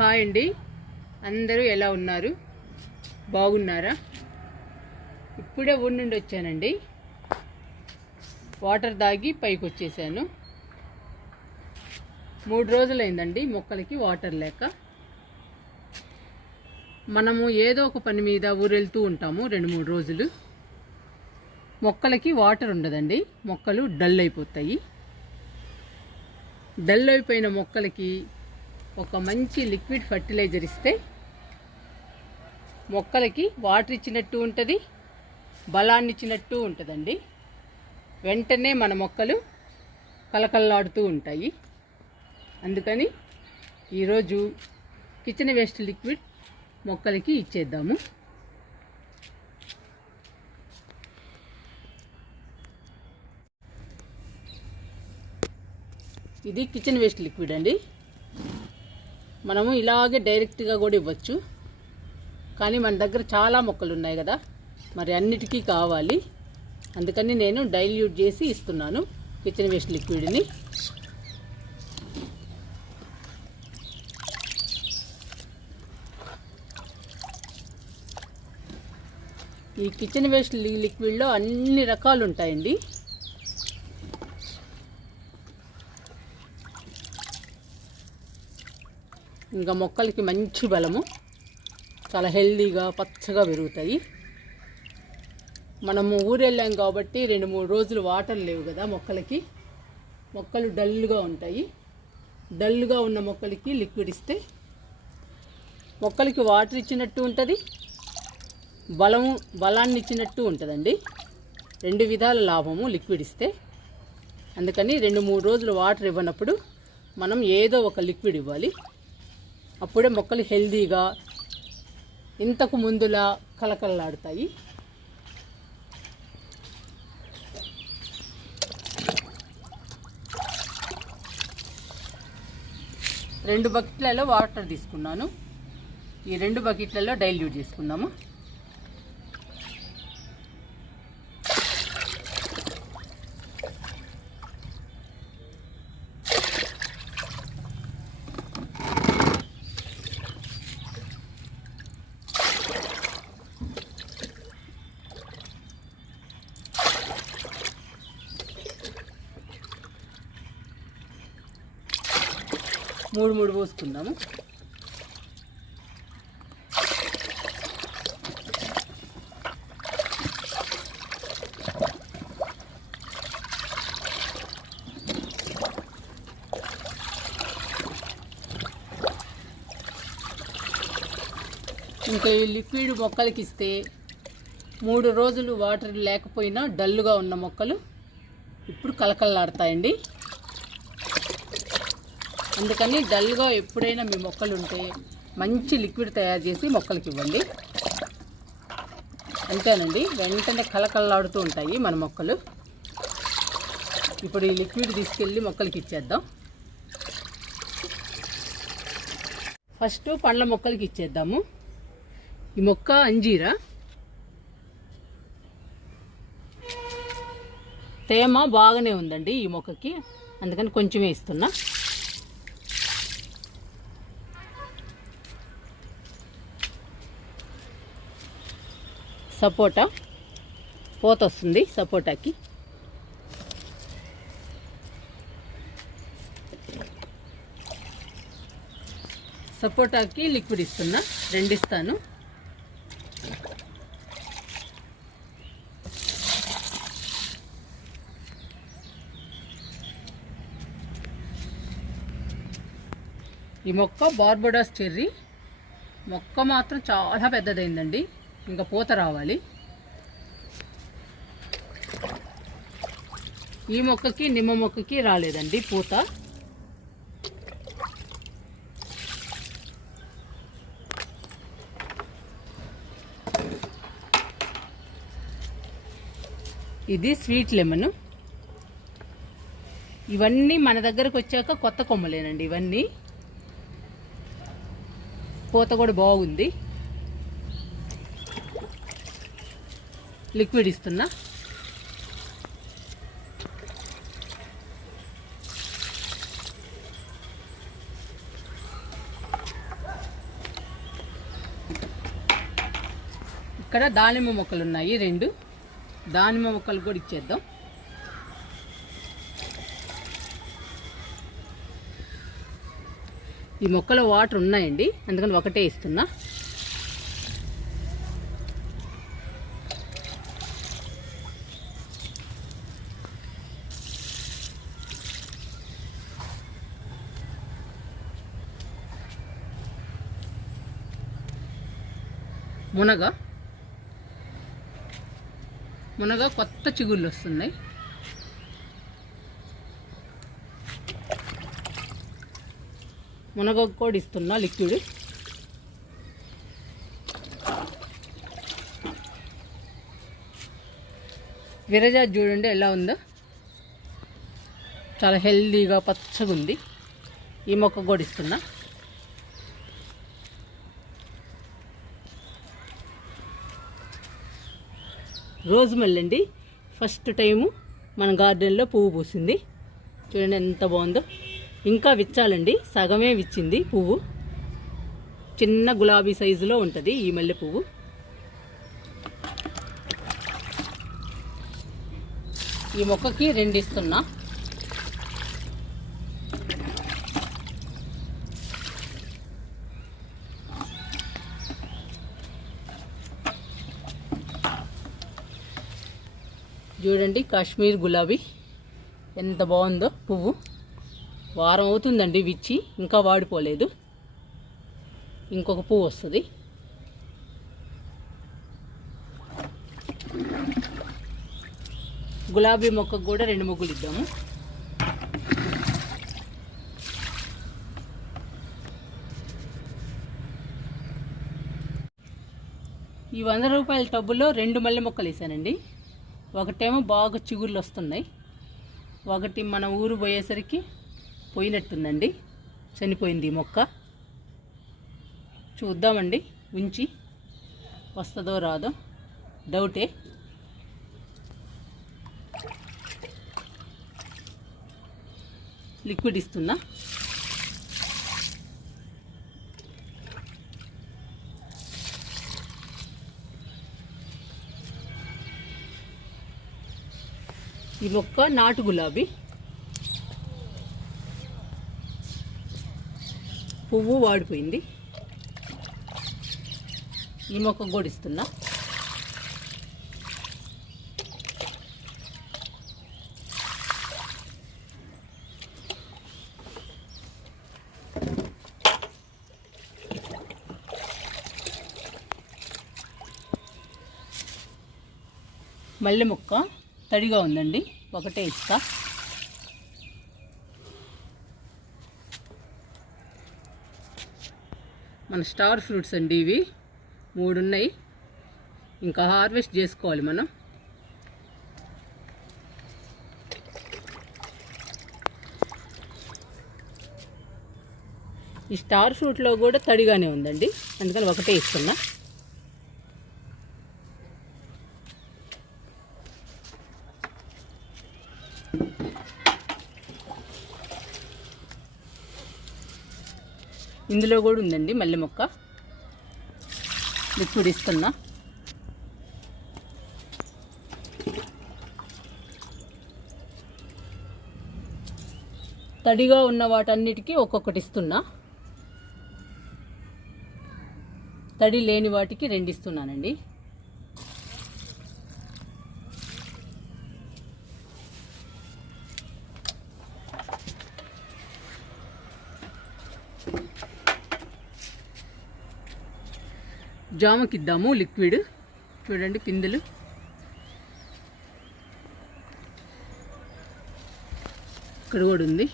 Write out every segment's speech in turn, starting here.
Hi అండి, అందరూ ఎలా ఉన్నారు? బాగున్నారా? ఇప్పుడే ఊరి నుండి వచ్చానండి. వాటర్ తాగి పైకి వచ్చేసాను. 3 రోజులైందండి మొక్కలకి వాటర్ లేక. మనము ఏదో ఒక పని మీద ఊరెళ్తూ ఉంటాము 2-3 రోజులు. మొక్కలకి వాటర్ ఉండదండి, మొక్కలు డల్ అయిపోతాయి. డల్ అయిపోయిన మొక్కలకి ఒక మంచి లిక్విడ్ ఫర్టిలైజర్ ఇస్తే మొక్కలకి వాటర్ ఇచ్చినట్టు ఉంటుంది, బలాన్ని ఇచ్చినట్టు ఉంటుందండి. వెంటనే మన మొక్కలు కలకల్లాడుతూ ఉంటాయి. అందుకని ఈరోజు కిచెన్ వేస్ట్ లిక్విడ్ మొక్కలకి ఇచ్చేద్దాము. ఇది కిచెన్ వేస్ట్ లిక్విడ్ అండి. మనము ఇలాగే డైరెక్ట్గా కూడా ఇవ్వచ్చు, కానీ మన దగ్గర చాలా మొక్కలు ఉన్నాయి కదా, మరి అన్నిటికీ కావాలి. అందుకని నేను డైల్యూట్ చేసి ఇస్తున్నాను కిచెన్ వేస్ట్ లిక్విడ్ని. ఈ కిచెన్ వేస్ట్ లిక్విడ్లో అన్ని రకాలు ఉంటాయండి. ఇంకా మొక్కలకి మంచి బలము, చాలా హెల్దీగా పచ్చగా పెరుగుతాయి. మనము ఊరెళ్ళాం కాబట్టి 2-3 రోజులు వాటర్ లేవు కదా మొక్కలకి, మొక్కలు డల్గా ఉంటాయి. డల్గా ఉన్న మొక్కలకి లిక్విడ్ ఇస్తే మొక్కలకి వాటర్ ఇచ్చినట్టు ఉంటుంది, బలాన్ని ఇచ్చినట్టు ఉంటుందండి. 2 విధాల లాభము లిక్విడ్ ఇస్తే. అందుకని 2-3 రోజులు వాటర్ ఇవ్వనప్పుడు మనం ఏదో ఒక లిక్విడ్ ఇవ్వాలి. అప్పుడే మొక్కలు హెల్దీగా ఇంతకు ముందులా కలకలలాడుతాయి. రెండు బకెట్లలో వాటర్ తీసుకున్నాను. ఈ 2 బకెట్లలో డైల్యూట్ చేసుకుందాము. మూడు పోసుకుందాము. ఇంకా ఈ లిక్విడ్ మొక్కలకి ఇస్తే 3 రోజులు వాటర్ లేకపోయినా డల్లుగా ఉన్న మొక్కలు ఇప్పుడు కలకల్లాడతాయండి. అందుకని డల్గా ఎప్పుడైనా మీ మొక్కలు ఉంటే మంచి లిక్విడ్ తయారు చేసి మొక్కలకి ఇవ్వండి. అంతేనండి, వెంటనే కలకల్లాడుతూ ఉంటాయి మన మొక్కలు. ఇప్పుడు ఈ లిక్విడ్ తీసుకెళ్ళి మొక్కలకి ఇచ్చేద్దాం. ఫస్ట్ పండ్ల మొక్కలకి ఇచ్చేద్దాము. ఈ మొక్క అంజీరా, తేమ బాగానే ఉందండి ఈ మొక్కకి, అందుకని కొంచెమే ఇస్తున్నా. సపోటా పూత వస్తుంది సపోటాకి. సపోటాకి లిక్విడ్ ఇస్తున్నా, 2 ఇస్తాను. ఈ మొక్క బార్బడోస్ చెర్రీ మొక్క మాత్రం చాలా పెద్దదైందండి, ఇంకా పూత రావాలి. ఈ మొక్కకి నిమ్మ మొక్కకి రాలేదండి పూత. ఇది స్వీట్ లెమన్. ఇవన్నీ మన దగ్గరకు వచ్చాక కొత్త కొమ్మలేనండి ఇవన్నీ. పూత కూడా బాగుంది. లిక్విడ్ ఇస్తున్నా. ఇక్కడ దానిమ్మ మొక్కలు ఉన్నాయి 2 దానిమ్మ మొక్కలు కూడా ఇచ్చేద్దాం. ఈ మొక్కలో వాటర్ ఉన్నాయండి, అందుకని ఒకటే ఇస్తున్నా. మునగ కొత్త చిగుళ్ళు వస్తున్నాయి. మునగ కూడా ఇస్తున్నా లిక్విడ్. విరజా చూడండి ఎలా ఉందో, చాలా హెల్దీగా పచ్చగా ఉంది. ఈ మొక్క కూడా ఇస్తున్నా. రోజు మల్లె అండి, ఫస్ట్ టైము మన గార్డెన్లో పువ్వు పూసింది. చూడండి ఎంత బాగుందో. ఇంకా విచ్చాలండి, సగమే విచ్చింది పువ్వు. చిన్న గులాబీ సైజులో ఉంటుంది ఈ మల్లె పువ్వు. ఈ మొక్కకి 2 ఇస్తున్నా. చూడండి కాశ్మీర్ గులాబీ ఎంత బాగుందో పువ్వు. వారం అవుతుందండి విచ్చి, ఇంకా వాడిపోలేదు. ఇంకొక పువ్వు వస్తుంది. గులాబీ మొక్కకు కూడా 2 మొగ్గులు ఇద్దాము. ఈ 100 రూపాయల టబ్బులో 2 మల్లె మొక్కలు వేసానండి. ఒకటేమో బాగా చిగుర్లు వస్తున్నాయి, ఒకటి మన ఊరు పోయేసరికి పోయినట్టుందండి, చనిపోయింది ఈ మొక్క. చూద్దామండి ఉంచి వస్తుందో రాదో డౌటే. లిక్విడ్ ఇస్తున్నా. ఈ మొక్క నాటు గులాబీ, పువ్వు వాడిపోయింది. ఈ మొక్క కూడా ఇస్తున్నా. మల్లె మొక్క తడిగా ఉందండి, ఒకటే ఇస్తా. మన స్టార్ ఫ్రూట్స్ అండి ఇవి, 3 ఉన్నాయి. ఇంకా హార్వెస్ట్ చేసుకోవాలి మనం. ఈ స్టార్ ఫ్రూట్లో కూడా తడిగానే ఉందండి, అందుకని ఒకటే ఇస్తున్నా. ఇందులో కూడా ఉందండి మల్లె మొక్క, లిక్విడ్ ఇస్తున్నా. తడిగా ఉన్న వాటన్నిటికీ ఒక్కొక్కటి ఇస్తున్నా. తడి లేని వాటికి 2 ఇస్తున్నానండి. జామకి ఇద్దాము లిక్విడ్. చూడండి పిందెలు. ఇక్కడ కూడా ఉంది.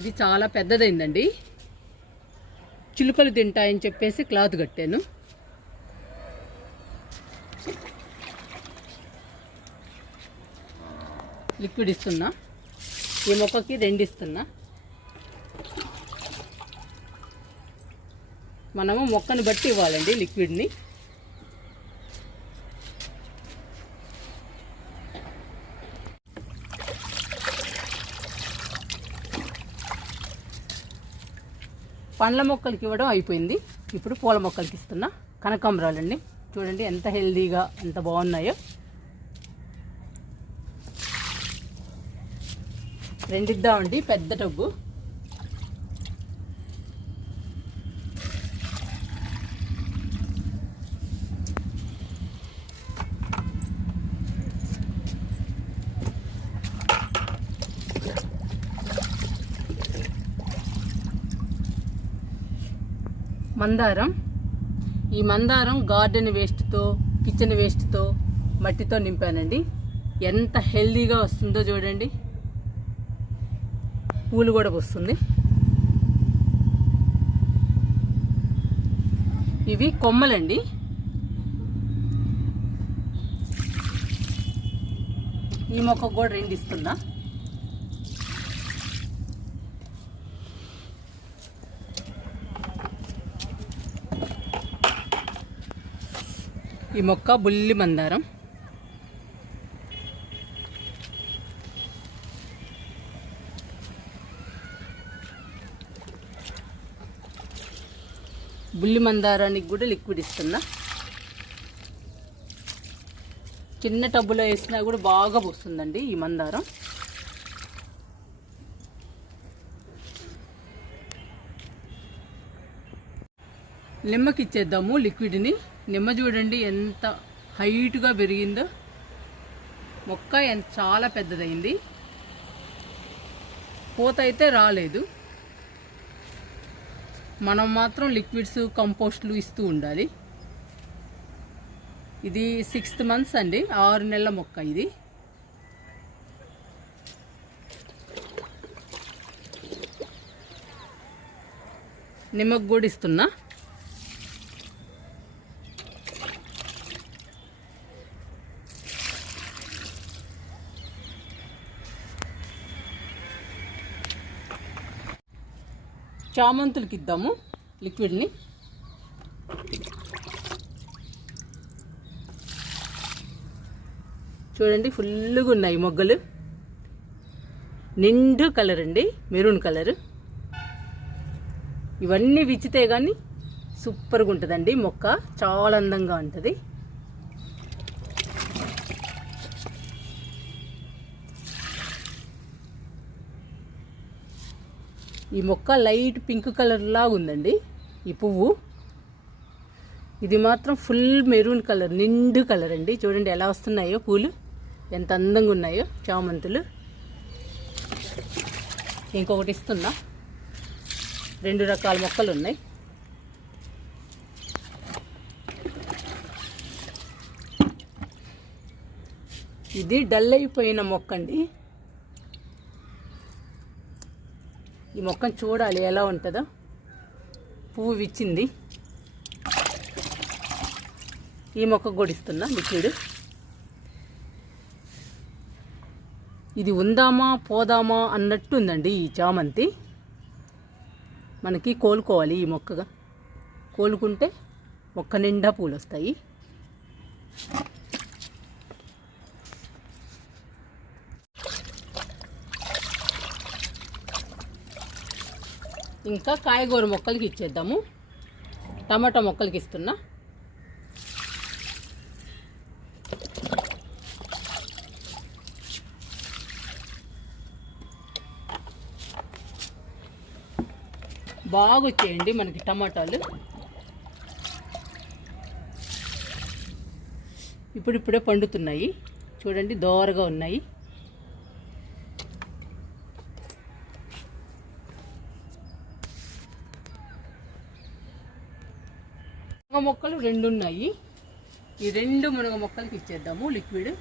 ఇది చాలా పెద్దదైందండి, చిలుకలు తింటాయని చెప్పేసి క్లాత్ కట్టాను. లిక్విడ్ ఇస్తున్నా. ఈ మొక్కకి 2 ఇస్తున్నా. మనము మొక్కను బట్టి ఇవ్వాలండి లిక్విడ్ని. పండ్ల మొక్కలకి ఇవ్వడం అయిపోయింది. ఇప్పుడు పూల మొక్కలకి ఇస్తున్నా. కనకాంబరాలండి, చూడండి ఎంత హెల్దీగా ఎంత బాగున్నాయో. 2 ఇద్దామండి, పెద్ద టబ్బు. మందారం. ఈ మందారం గార్డెన్ వేస్ట్తో, కిచెన్ వేస్ట్తో, మట్టితో నింపానండి. ఎంత హెల్దీగా వస్తుందో చూడండి. పూలు కూడా వస్తుంది. ఇవి కొమ్మలండి. ఈ మొక్కకు కూడా 2 ఇస్తున్నా. ఈ మొక్క బుల్లి మందారం. బుల్లి మందారానికి కూడా లిక్విడ్ ఇస్తున్నా. చిన్న టబ్బులో వేసినా కూడా బాగా పోస్తుందండి ఈ మందారం. నిమ్మకి ఇచ్చేద్దాము లిక్విడ్ని. నిమ్మ చూడండి ఎంత హైట్గా పెరిగిందో. మొక్క చాలా పెద్దదైంది. పూత అయితే రాలేదు. మనం మాత్రం లిక్విడ్స్, కంపోస్ట్లు ఇస్తూ ఉండాలి. ఇది 6th మంత్స్ అండి, 6 నెలల మొక్క ఇది. నిమ్మకు కూడా ఇస్తున్నా. చామంతులకి ఇద్దాము లిక్విడ్ని. చూడండి ఫుల్గా ఉన్నాయి మొగ్గలు. నిండు కలర్ అండి, మెరూన్ కలర్. ఇవన్నీ విచ్చితే కానీ సూపర్గా ఉంటుందండి మొక్క, చాలా అందంగా ఉంటుంది. ఈ మొక్క లైట్ పింక్ కలర్ లాగా ఉందండి ఈ పువ్వు. ఇది మాత్రం ఫుల్ మెరూన్ కలర్, నిండు కలర్ అండి. చూడండి ఎలా వస్తున్నాయో పూలు, ఎంత అందంగా ఉన్నాయో చామంతులు. ఇంకొకటి ఇస్తున్నా. 2 రకాల మొక్కలు ఉన్నాయి. ఇది డల్ అయిపోయిన మొక్క అండి. ఈ మొక్కను చూడాలి ఎలా ఉంటుందో. పువ్వు విచ్చింది. ఈ మొక్క కూడా ఇస్తున్నా లిక్విడ్. ఇది ఉందామా పోదామా అన్నట్టు ఉందండి ఈ చామంతి. మనకి కోలుకోవాలి ఈ మొక్కగా. కోలుకుంటే మొక్క నిండా పూలు వస్తాయి. ఇంకా కాయగూర మొక్కలకి ఇచ్చేద్దాము. టమాటా మొక్కలకి ఇస్తున్నా. బాగా వచ్చేయండి మనకి టమాటాలు. ఇప్పుడిప్పుడే పండుతున్నాయి. చూడండి దోరగా ఉన్నాయి. మునగ మొక్కలు 2 ఉన్నాయి. ఈ 2 మునగ మొక్కలకి ఇచ్చేద్దాము లిక్విడ్.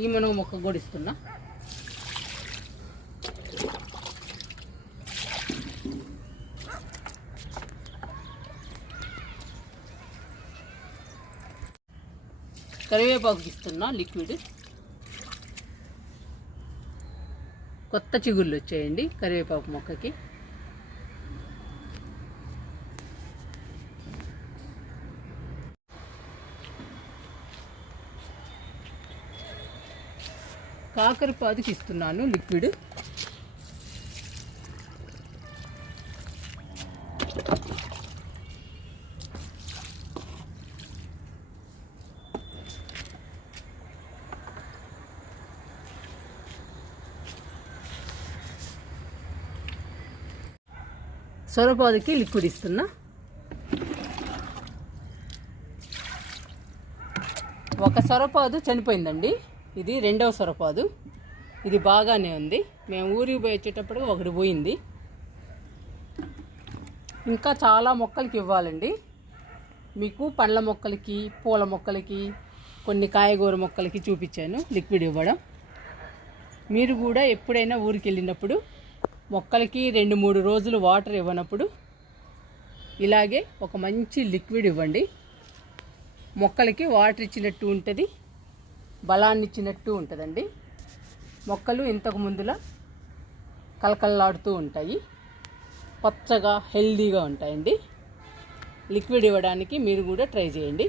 ఈ మునగ మొక్క కూడా ఇస్తున్నా. కరివేపాకు ఇస్తున్నా లిక్విడ్. కొత్త చిగుళ్ళు వచ్చాయండి కరివేపాకు మొక్కకి. కాకరపాదుకి ఇస్తున్నాను లిక్విడ్. సొరపాదుకి లిక్విడ్ ఇస్తున్నా. ఒక సొరపాదు చనిపోయిందండి. ఇది రెండవ సొరపాదు. ఇది బాగానే ఉంది. మేము ఊరికి పోయి వచ్చేటప్పుడు ఒకటి పోయింది. ఇంకా చాలా మొక్కలకి ఇవ్వాలండి. మీకు పండ్ల మొక్కలకి, పూల మొక్కలకి, కొన్ని కాయగూర మొక్కలకి చూపించాను లిక్విడ్ ఇవ్వడం. మీరు కూడా ఎప్పుడైనా ఊరికి వెళ్ళినప్పుడు మొక్కలకి 2-3 రోజులు వాటర్ ఇవ్వనప్పుడు ఇలాగే ఒక మంచి లిక్విడ్ ఇవ్వండి. మొక్కలకి వాటర్ ఇచ్చినట్టు ఉంటుంది, బలాన్ని ఇచ్చినట్టు ఉంటుందండి. మొక్కలు ఇంతకు ముందులా కలకల్లాడుతూ ఉంటాయి, పచ్చగా హెల్దీగా ఉంటాయండి. లిక్విడ్ ఇవ్వడానికి మీరు కూడా ట్రై చేయండి.